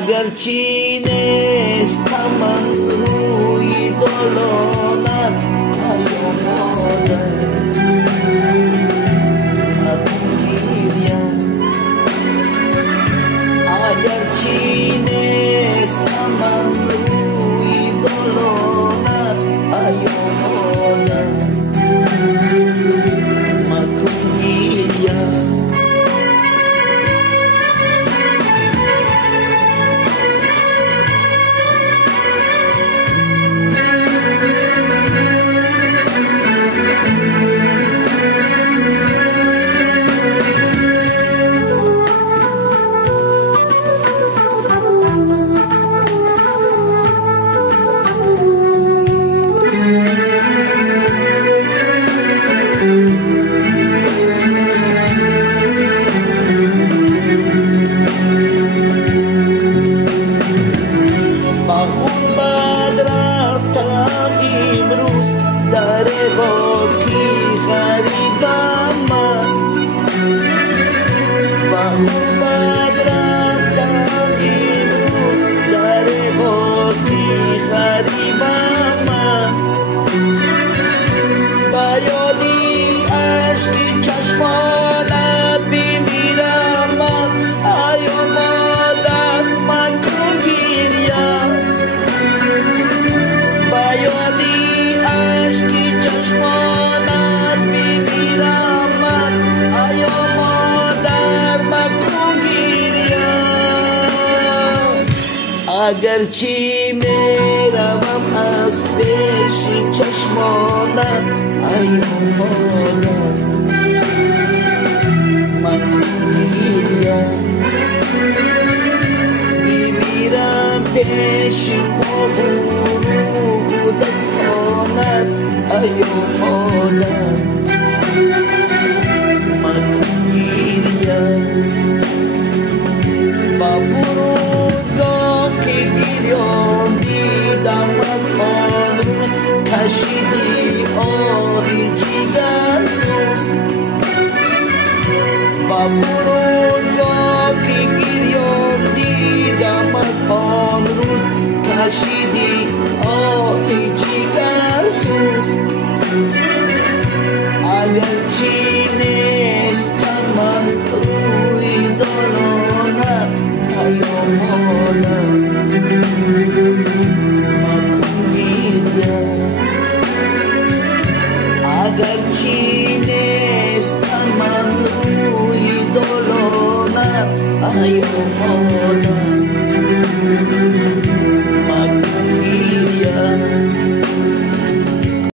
اگرچه نیستم من روی دلانت پیامدم اگرچه نیستم من روی دلانت پیامدم مکن گریه اگرچه میروم از پیش چشمانت ای مادر من گریه میمیرم پیش پاهورو دستانت ای مادر من گریه با فرودگاه که گریان دیدمت آن روز کشیدی آهی جگر سوز با فرودگاه که گریان دیدمت آن روز کشیدی آهی جگر سوز اگرچه نیستم من روی دلانت پیامدم مکن گریه اگرچه نیستم من روی دلانت پیامدم